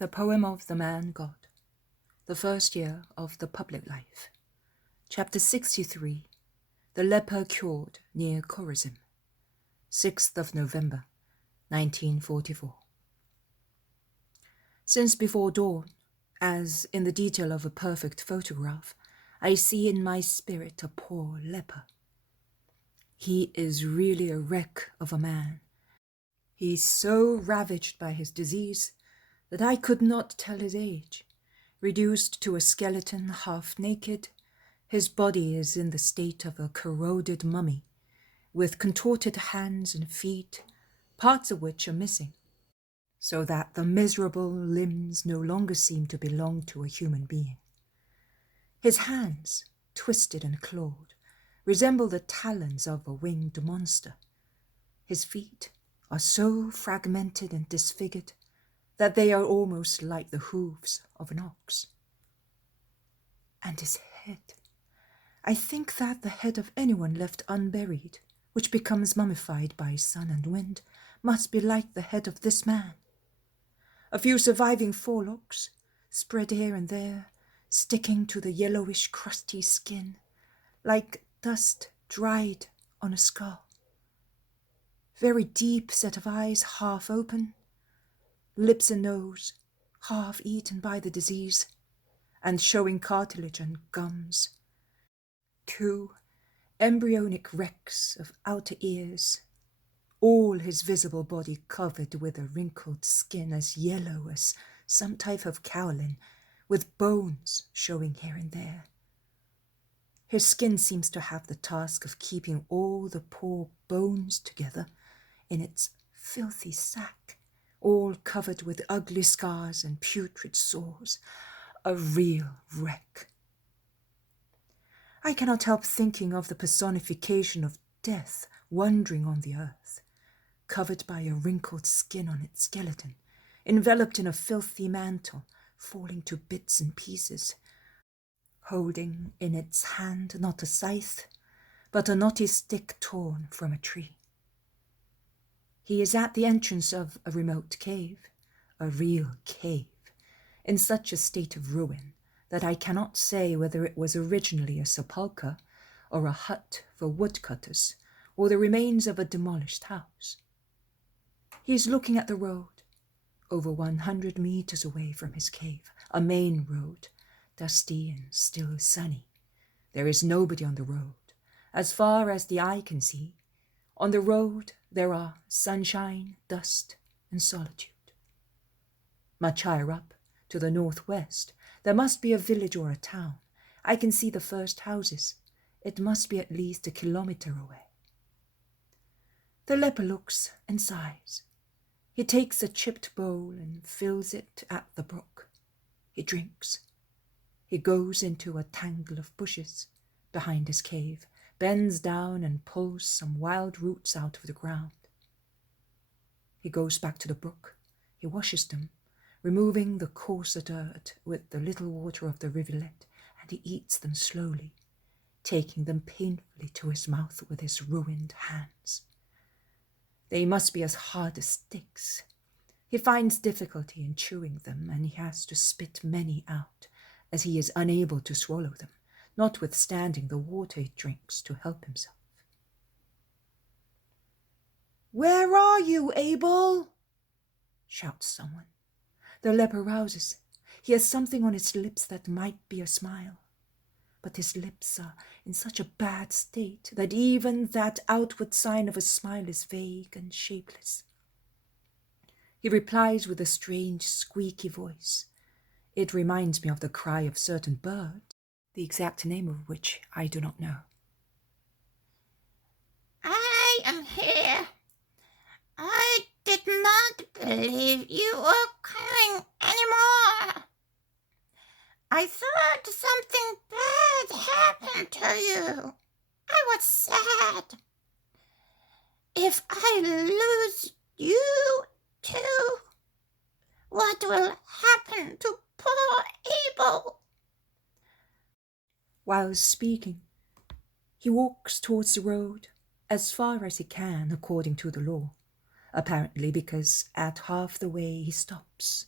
The Poem of the Man God, the first year of the public life. Chapter 63, The Leper Cured near Korazim, 6th of November, 1944. Since before dawn, as in the detail of a perfect photograph, I see in my spirit a poor leper. He is really a wreck of a man. He's so ravaged by his disease that I could not tell his age. Reduced to a skeleton, half naked, his body is in the state of a corroded mummy, with contorted hands and feet, parts of which are missing, so that the miserable limbs no longer seem to belong to a human being. His hands, twisted and clawed, resemble the talons of a winged monster. His feet are so fragmented and disfigured that they are almost like the hooves of an ox. And his head. I think that the head of anyone left unburied, which becomes mummified by sun and wind, must be like the head of this man. A few surviving forelocks, spread here and there, sticking to the yellowish, crusty skin, like dust dried on a skull. Very deep set of eyes, half open, lips and nose, half eaten by the disease, and showing cartilage and gums. 2 embryonic wrecks of outer ears, all his visible body covered with a wrinkled skin as yellow as some type of kaolin, with bones showing here and there. His skin seems to have the task of keeping all the poor bones together in its filthy sack, all covered with ugly scars and putrid sores, a real wreck. I cannot help thinking of the personification of death wandering on the earth, covered by a wrinkled skin on its skeleton, enveloped in a filthy mantle, falling to bits and pieces, holding in its hand not a scythe, but a knotty stick torn from a tree. He is at the entrance of a remote cave, a real cave, in such a state of ruin that I cannot say whether it was originally a sepulchre or a hut for woodcutters or the remains of a demolished house. He is looking at the road, over 100 meters away from his cave, a main road, dusty and still sunny. There is nobody on the road, as far as the eye can see. On the road there are sunshine, dust, and solitude. Much higher up, to the northwest, there must be a village or a town. I can see the first houses. It must be at least 1 kilometer away. The leper looks and sighs. He takes a chipped bowl and fills it at the brook. He drinks. He goes into a tangle of bushes behind his cave, bends down and pulls some wild roots out of the ground. He goes back to the brook. He washes them, removing the coarser dirt with the little water of the rivulet, and he eats them slowly, taking them painfully to his mouth with his ruined hands. They must be as hard as sticks. He finds difficulty in chewing them, and he has to spit many out, as he is unable to swallow them, notwithstanding the water he drinks to help himself. "Where are you, Abel?" shouts someone. The leper rouses. He has something on his lips that might be a smile, but his lips are in such a bad state that even that outward sign of a smile is vague and shapeless. He replies with a strange, squeaky voice. It reminds me of the cry of certain birds, the exact name of which I do not know. "I am here. I did not believe you were coming anymore. I thought something bad happened to you. I was sad. If I lose you too, what will happen to poor Abel?" While speaking, he walks towards the road as far as he can according to the law, apparently because at half the way he stops.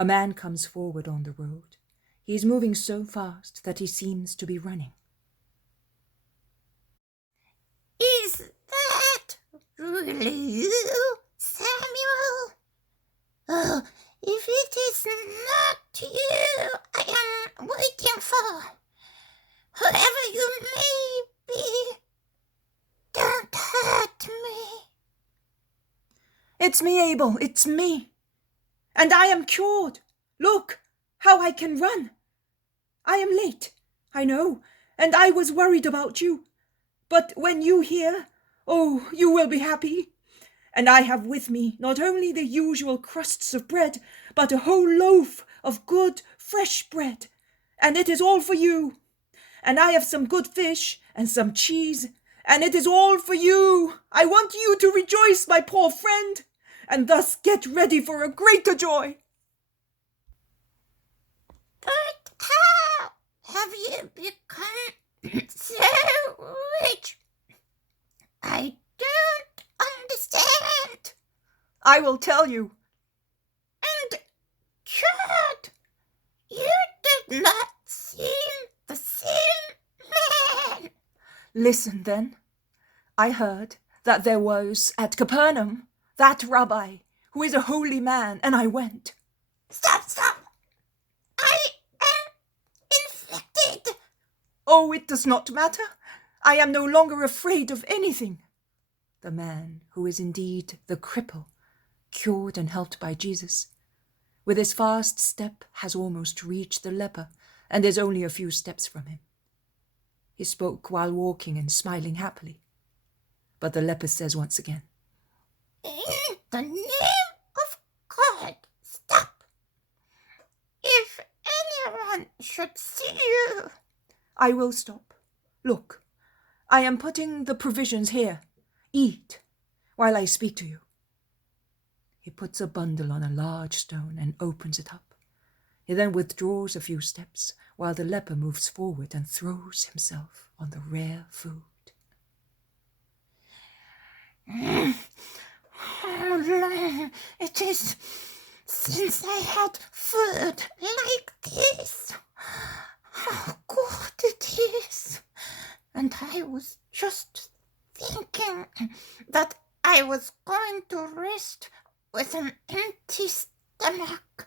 A man comes forward on the road. He is moving so fast that he seems to be running. Is that really you, Samuel? Oh, if it is not you I am waiting for, whoever you may be, don't hurt me. It's me, Abel, it's me. And I am cured. Look how I can run. I am late, I know, and I was worried about you. But when you hear, oh, you will be happy. And I have with me not only the usual crusts of bread, but a whole loaf of good, fresh bread. And it is all for you. And I have some good fish and some cheese, and it is all for you. I want you to rejoice, my poor friend, and thus get ready for a greater joy. But how have you become so rich? I don't understand. I will tell you. And Kurt, you did not seem the same man. Listen then. I heard that there was at Capernaum that rabbi who is a holy man, and I went. Stop! I am infected. Oh, it does not matter. I am no longer afraid of anything. The man who is indeed the cripple, cured and helped by Jesus, with his fast step has almost reached the leper and is only a few steps from him. He spoke while walking and smiling happily. But the leper says once again, In the name of God, stop. If anyone should see you. I will stop. Look, I am putting the provisions here. Eat while I speak to you. He puts a bundle on a large stone and opens it up. He then withdraws a few steps while the leper moves forward and throws himself on the rare food. How long it is since I had food like this. How good it is. And I was just thinking that I was going to rest with an empty stomach.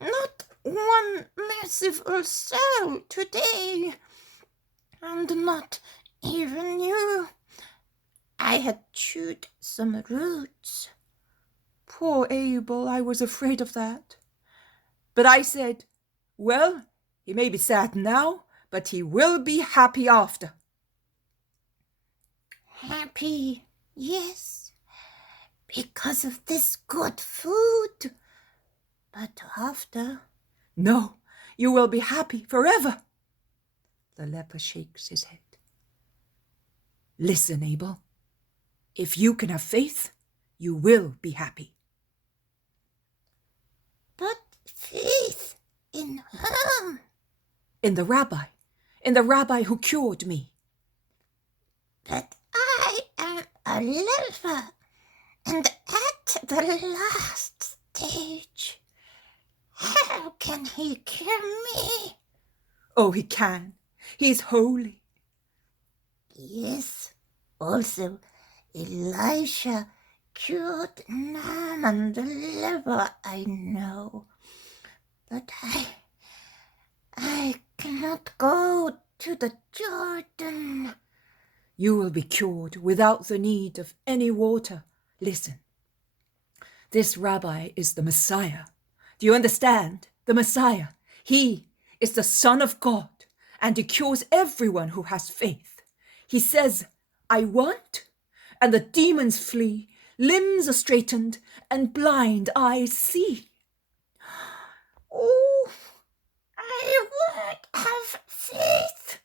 Not one merciful soul today, and not even you. I had chewed some roots. Poor Abel, I was afraid of that. But I said, well, he may be sad now, but he will be happy after. Happy, yes, because of this good food. But after? No, you will be happy forever. The leper shakes his head. Listen, Abel. If you can have faith, you will be happy. But faith in whom? In the rabbi who cured me. But I am a leper, and at the last stage. How can he cure me? Oh, he can. He is holy. Yes, also Elisha cured Naaman the leper, I know. But I cannot go to the Jordan. You will be cured without the need of any water. Listen. This rabbi is the Messiah. Do you understand? The Messiah. He is the Son of God, and he cures everyone who has faith. He says, I want, and the demons flee, limbs are straightened, and blind eyes see. Oh, I would have faith.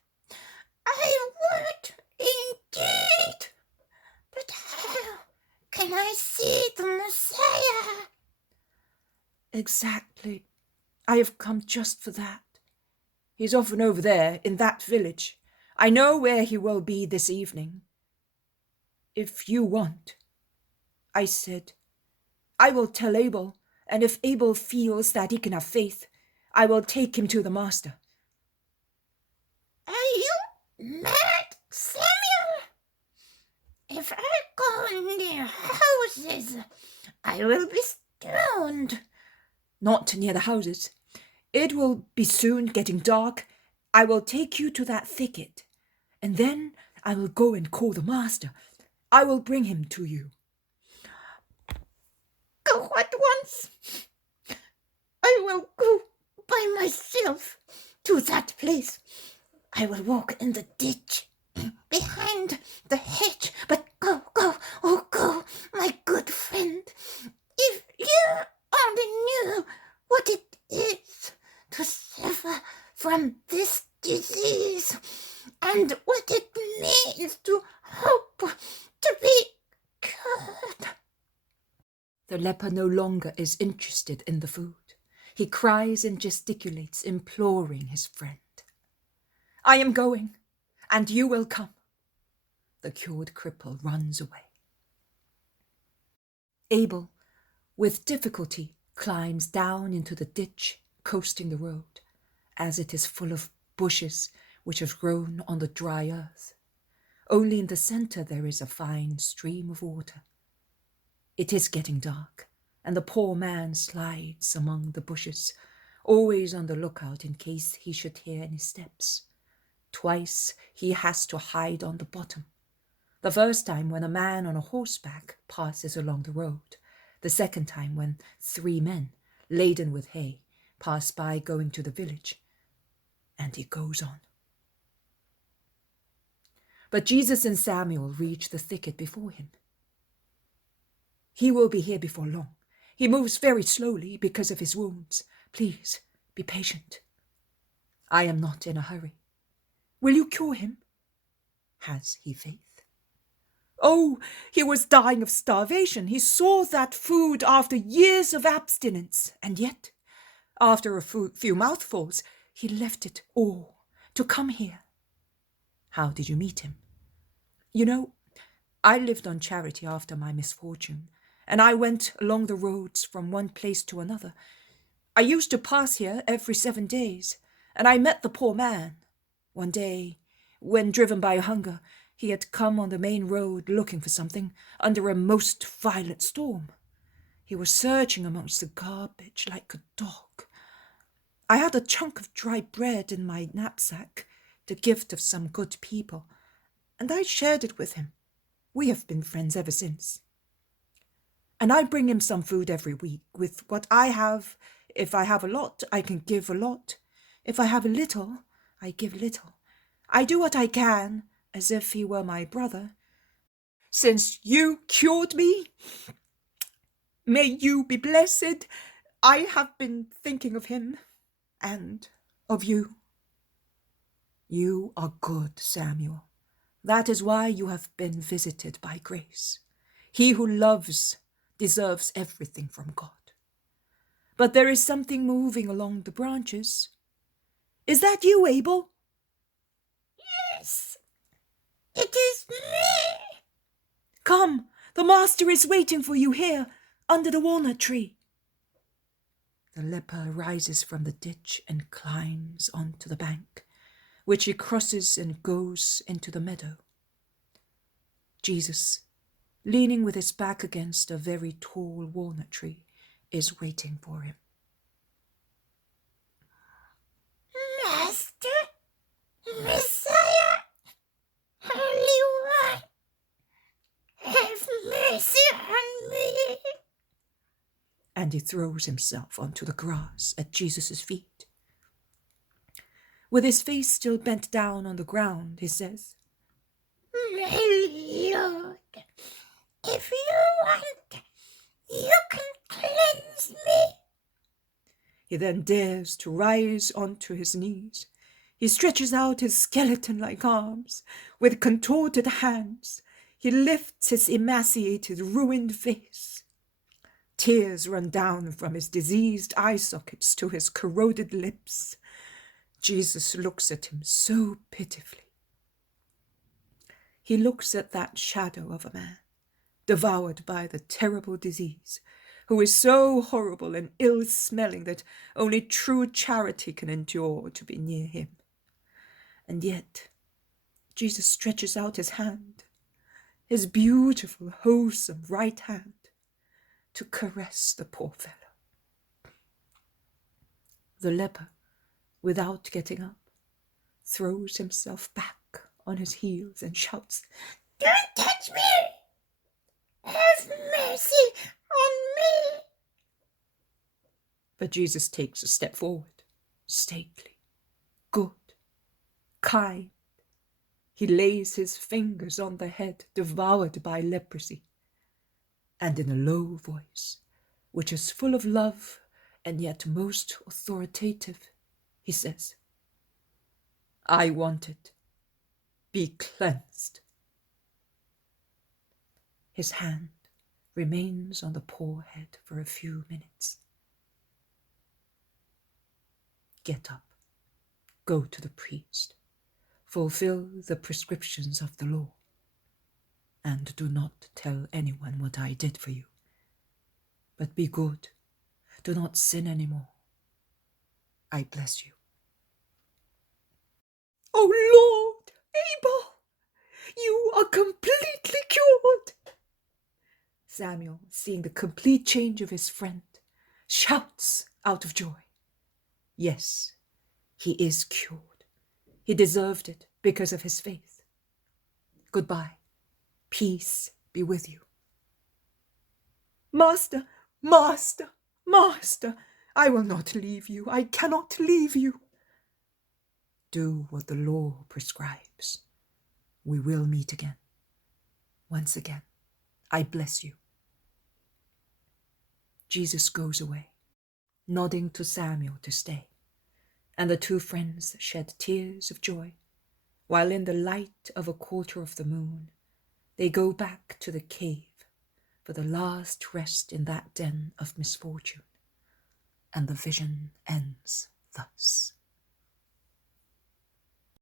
I would indeed. But how can I see the Messiah? Exactly. I have come just for that. He's often over there in that village. I know where he will be this evening. If you want, I said, I will tell Abel, and if Abel feels that he can have faith, I will take him to the master." "Are you mad, Samuel? If I go near houses, I will be stoned." "Not near the houses. It will be soon getting dark. I will take you to that thicket, and then I will go and call the master. I will bring him to you." "Go at once. I will go by myself to that place. I will walk in the ditch behind the hedge. But go, oh go, my good friend. If you only knew what it is to suffer from this disease, and what it means to hope to be cured." The leper no longer is interested in the food. He cries and gesticulates, imploring his friend. "I am going, and you will come." The cured cripple runs away. Abel, with difficulty, climbs down into the ditch coasting the road, as it is full of bushes which have grown on the dry earth. Only in the center there is a fine stream of water. It is getting dark, and the poor man slides among the bushes, always on the lookout in case he should hear any steps. Twice he has to hide on the bottom. The first time when a man on a horseback passes along the road. The second time when 3 men, laden with hay, pass by going to the village. And he goes on. But Jesus and Samuel reach the thicket before him. "He will be here before long. He moves very slowly because of his wounds. Please be patient." "I am not in a hurry." "Will you cure him?" "Has he faith?" "Oh, he was dying of starvation. He saw that food after years of abstinence, and yet, after a few mouthfuls, he left it all to come here." "How did you meet him?" "You know, I lived on charity after my misfortune, and I went along the roads from one place to another. I used to pass here every 7 days, and I met the poor man. One day, when driven by hunger, he had come on the main road looking for something under a most violent storm. He was searching amongst the garbage like a dog. I had a chunk of dry bread in my knapsack, the gift of some good people, and I shared it with him. We have been friends ever since. And I bring him some food every week. With what I have, if I have a lot, I can give a lot. If I have a little, I give little. I do what I can, as if he were my brother. Since you cured me, may you be blessed. I have been thinking of him and of you." "You are good, Samuel. That is why you have been visited by grace. He who loves deserves everything from God. But there is something moving along the branches. Is that you, Abel?" "Yes, it is me." "Come, the master is waiting for you here, under the walnut tree." The leper rises from the ditch and climbs onto the bank, which he crosses and goes into the meadow. Jesus, leaning with his back against a very tall walnut tree, is waiting for him. "Master, Messiah, Holy One, have mercy on me." And he throws himself onto the grass at Jesus' feet. With his face still bent down on the ground, he says, "My Lord, if you want, you can cleanse me." He then dares to rise onto his knees. He stretches out his skeleton-like arms. With contorted hands, he lifts his emaciated, ruined face. Tears run down from his diseased eye sockets to his corroded lips. Jesus looks at him so pitifully. He looks at that shadow of a man, devoured by the terrible disease, who is so horrible and ill-smelling that only true charity can endure to be near him. And yet Jesus stretches out his hand, his beautiful, wholesome right hand, to caress the poor fellow. The leper, without getting up, throws himself back on his heels and shouts, "Don't touch me! Have mercy on me!" But Jesus takes a step forward, stately, good, kind. He lays his fingers on the head devoured by leprosy, and in a low voice, which is full of love and yet most authoritative, he says, "I want it. Be cleansed." His hand remains on the poor head for a few minutes. Get up, go to the priest, fulfill the prescriptions of the law, and do not tell anyone what I did for you. But be good, do not sin anymore. I bless you. Oh Lord, Abel, you are completely cured. Samuel, seeing the complete change of his friend, shouts out of joy. Yes, he is cured. He deserved it because of his faith. Goodbye. Peace be with you. Master, Master, Master, I will not leave you. I cannot leave you. Do what the law prescribes. We will meet again. Once again, I bless you. Jesus goes away, nodding to Samuel to stay, and the two friends shed tears of joy, while in the light of a quarter of the moon, they go back to the cave for the last rest in that den of misfortune, and the vision ends thus.